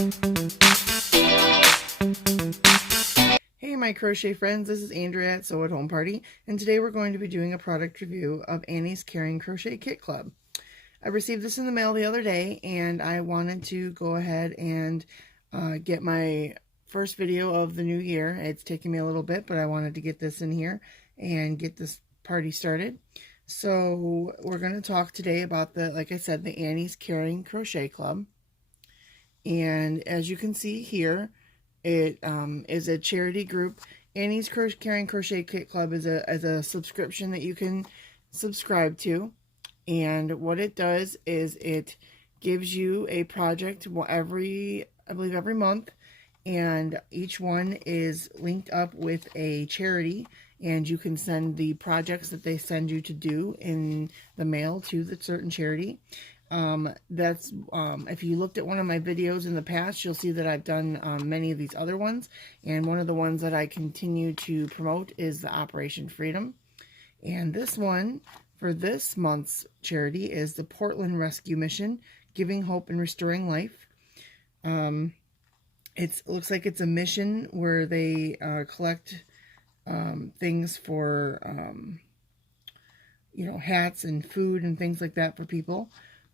Hey my crochet friends, this is Andrea at Sew at Home Party, and today we're going to be doing a product review of Annie's Caring Crochet Kit Club. I received this in the mail the other day, and I wanted to go ahead and get my first video of the new year. It's taken me a little bit, but I wanted to get this in here and get this party started. So we're going to talk today about like I said, the Annie's Caring Crochet Club. And as you can see here, it is a charity group. Annie's Caring Crochet Kit Club is a subscription that you can subscribe to. And what it does is it gives you a project I believe every month. And each one is linked up with a charity. And you can send the projects that they send you to do in the mail to the certain charity. If you looked at one of my videos in the past, you'll see that I've done many of these other ones, and one of the ones that I continue to promote is the Operation Freedom. And this one for this month's charity is the Portland Rescue Mission, Giving Hope and Restoring Life. It looks like it's a mission where they collect things for you know, hats and food and things like that for people.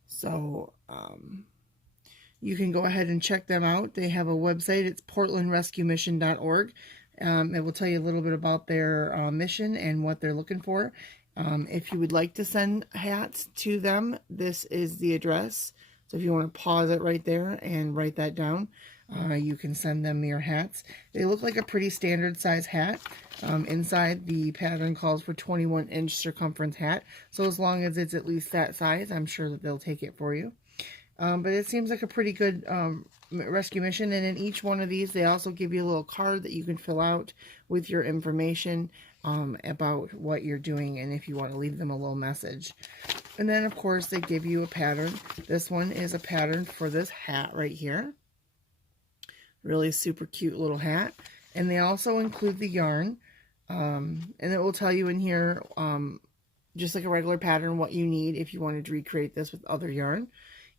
So you can go ahead and check them out. They have a website. It's portlandrescuemission.org. It will tell you a little bit about their mission and what they're looking for. If you would like to send hats to them, this is the address. So if you want to pause it right there and write that down, you can send them your hats. They look like a pretty standard size hat. Inside, the pattern calls for 21-inch circumference hat. So as long as it's at least that size, I'm sure that they'll take it for you. But it seems like a pretty good rescue mission. And in each one of these, they also give you a little card that you can fill out with your information about what you're doing and if you want to leave them a little message. And then, of course, they give you a pattern. This one is a pattern for this hat right here. Really super cute little hat. And they also include the yarn. And it will tell you in here, just like a regular pattern, what you need if you wanted to recreate this with other yarn.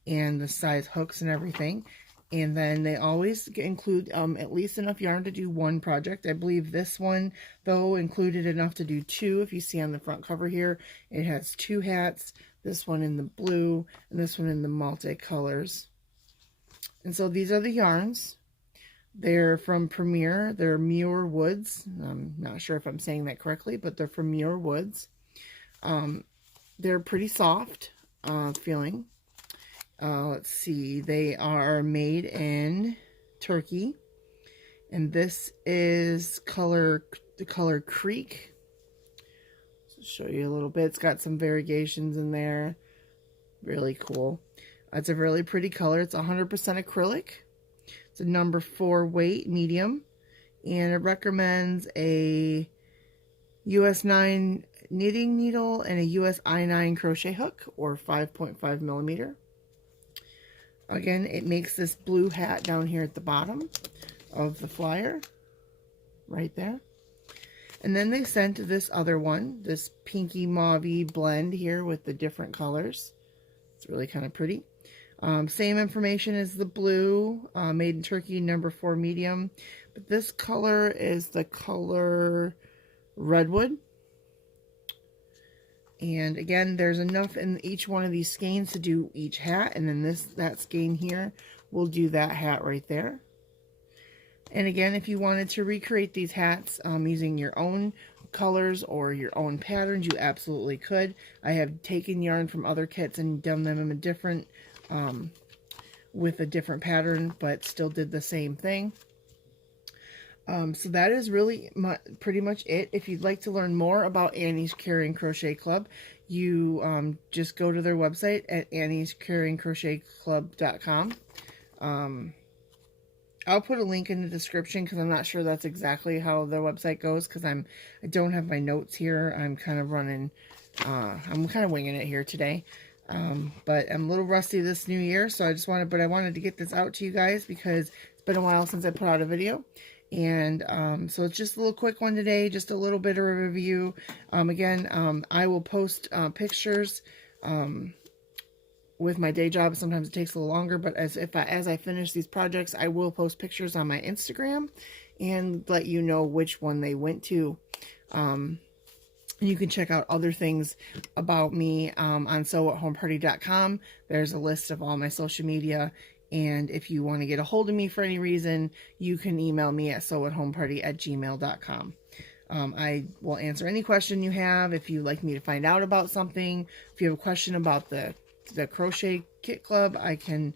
And the size hooks and everything. And then they always include at least enough yarn to do one project. I believe this one, though, included enough to do two. If you see on the front cover here, it has two hats. This one in the blue and this one in the multicolors. And so these are the yarns. They're from Premier. They're Muir Woods. I'm not sure if I'm saying that correctly, but they're from Muir Woods. They're pretty soft feeling. Let's see. They are made in Turkey. And this is the color Creek. So show you a little bit. It's got some variegations in there. Really cool. It's a really pretty color. It's 100% acrylic. It's a number 4 weight, medium, and it recommends a US 9 knitting needle and a US I9 crochet hook, or 5.5 millimeter. Again, it makes this blue hat down here at the bottom of the flyer, right there. And then they sent this other one, this pinky mauvey blend here with the different colors. It's really kind of pretty. Same information as the blue, made in Turkey, number 4 medium. But this color is the color Redwood. And again, there's enough in each one of these skeins to do each hat. And then that skein here will do that hat right there. And again, if you wanted to recreate these hats using your own colors or your own patterns, you absolutely could. I have taken yarn from other kits and done them in a different with a different pattern, but still did the same thing. So that is really pretty much it. If you'd like to learn more about Annie's Caring Crochet Club, you just go to their website at anniescaringcrochetclub.com. I'll put a link in the description because I'm not sure that's exactly how their website goes, because I don't have my notes here. I'm kind of running, I'm kind of winging it here today. But I'm a little rusty this new year, so I wanted to get this out to you guys because it's been a while since I put out a video. And so it's just a little quick one today, just a little bit of a review. Again, I will post pictures with my day job, sometimes it takes a little longer, but as I finish these projects, I will post pictures on my Instagram and let you know which one they went to. You can check out other things about me on sewwhathomeparty.com. There's a list of all my social media, and if you want to get a hold of me for any reason, you can email me at sewwhathomeparty@gmail.com. I will answer any question you have. If you'd like me to find out about something, if you have a question about the Crochet Kit Club, I can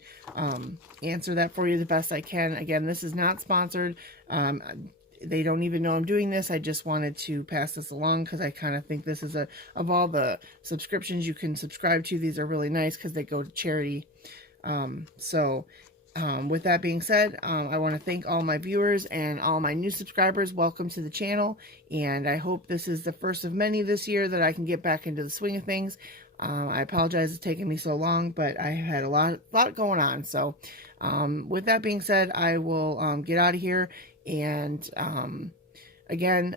answer that for you the best I can. Again, this is not sponsored. They don't even know I'm doing this. I just wanted to pass this along because I kind of think this is of all the subscriptions you can subscribe to, these are really nice because they go to charity. With that being said, I want to thank all my viewers and all my new subscribers. Welcome to the channel, and I hope this is the first of many this year that I can get back into the swing of things. I apologize it's taken me so long, but I had a lot going on. So with that being said, I will get out of here. And again,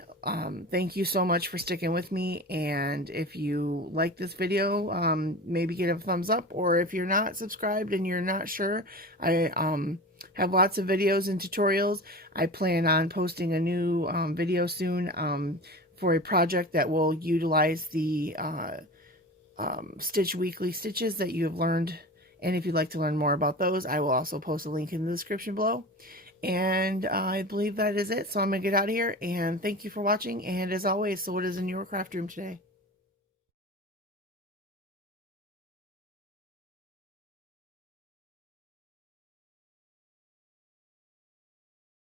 thank you so much for sticking with me. And if you like this video, maybe give it a thumbs up. Or if you're not subscribed and you're not sure, I have lots of videos and tutorials. I plan on posting a new video soon for a project that will utilize the Stitch Weekly stitches that you have learned. And if you'd like to learn more about those, I will also post a link in the description below. And I believe that is it. So I'm going to get out of here, and thank you for watching. And as always, so what is in your craft room today?